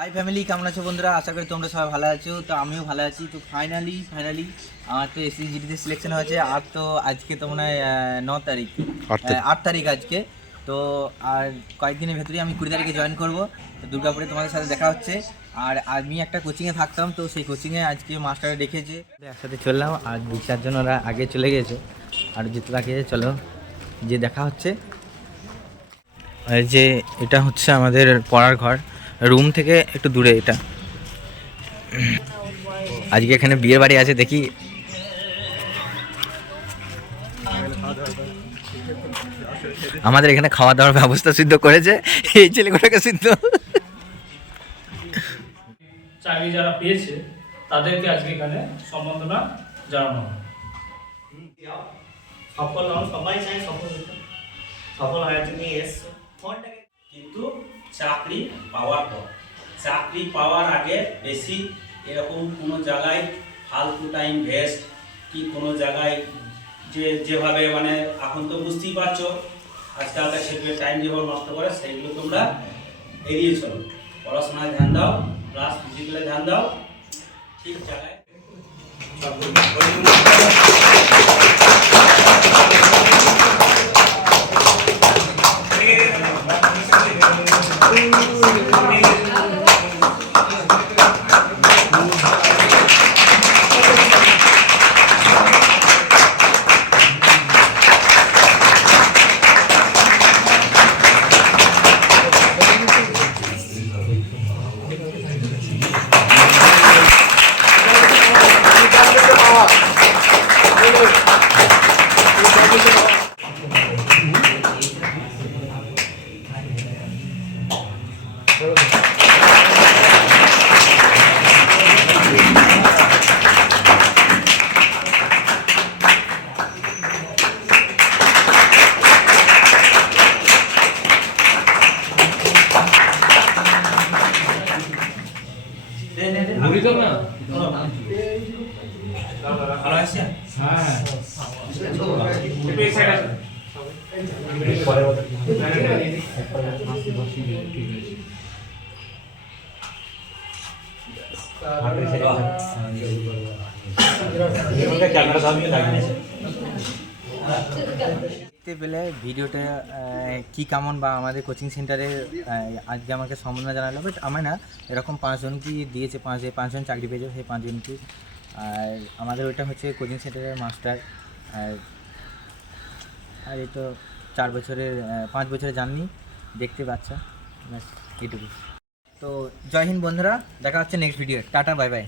High family, কেমন আছো বন্ধুরা? আশা করি তোমরা সবাই ভালো আছো। তো আমিও ভালো আছি। তো ফাইনালি আমার তো এসএসজিডিতে সিলেকশন হয়েছে। আর তো আজকে তো মনে হয় 9 তারিখ, 8 তারিখ আজকে। তো আর কয়েকদিনের ভেতরেই আমি 20 তারিখে জয়েন করবো। তো দুর্গাপুরে তোমাদের সাথে দেখা হচ্ছে। আর আমি একটা কোচিংয়ে থাকতাম, তো সেই কোচিংয়ে আজকে মাস্টারে ডেকেছে, একসাথে চললাম। আর 2-4 জন ওরা আগে চলে গেছে, আর যেতে থাকে চলো যে দেখা হচ্ছে। এই যে এটা হচ্ছে আমাদের পড়ার ঘর, রুম থেকে একটু দূরে এটা। আজকে এখানে বিয়ে বাড়ি আছে, দেখি। আমাদের এখানে খাওয়া দাওয়ার ব্যবস্থা সিদ্ধ করেছে এই ছেলেগুলোকে সিদ্ধ। চাকরি যারা পেয়েছে তাদেরকে আজকে এখানে সম্বর্ধনা জানানো হয়। সফল হও, সবাই চাই সফল হতে। সফল হওয়ার জন্য এসছো। কিন্তু চাকরি পাওয়ার পর, চাকরি পাওয়ার আগে বেশি এরকম কোনো জায়গায় ফালতু টাইম ভেস্ট কি কোনো জায়গায় যেভাবে মানে এখন তো বুঝতেই পারছো আজকালকার সেগুলো টাইম যেভাবে নষ্ট করে সেইগুলো তোমরা এড়িয়ে চলো। পড়াশোনায় ধ্যান দাও, প্লাস ফিজিক্যালে ধ্যান দাও, ঠিক জায়গায়। ভালো আছে? হ্যাঁ। দেখতে পেলে ভিডিওটা কি কেমন বা আমাদের কোচিং সেন্টারে আজকে আমাকে সম্বর্ধনা জানালো। বাট আমার না, এরকম 5জনকে দিয়েছে, 5জন চাকরি পেয়েছে, সেই 5জনকে। আর আমাদের ওইটা হচ্ছে কোচিং সেন্টারের মাস্টার। আর এই তো 5 বছরের জার্নি, দেখতে বাচ্চা, ব্যাস এইটুকু। তো জয় হিন্দ বন্ধুরা, দেখা হচ্ছে next video. Tata, bye bye.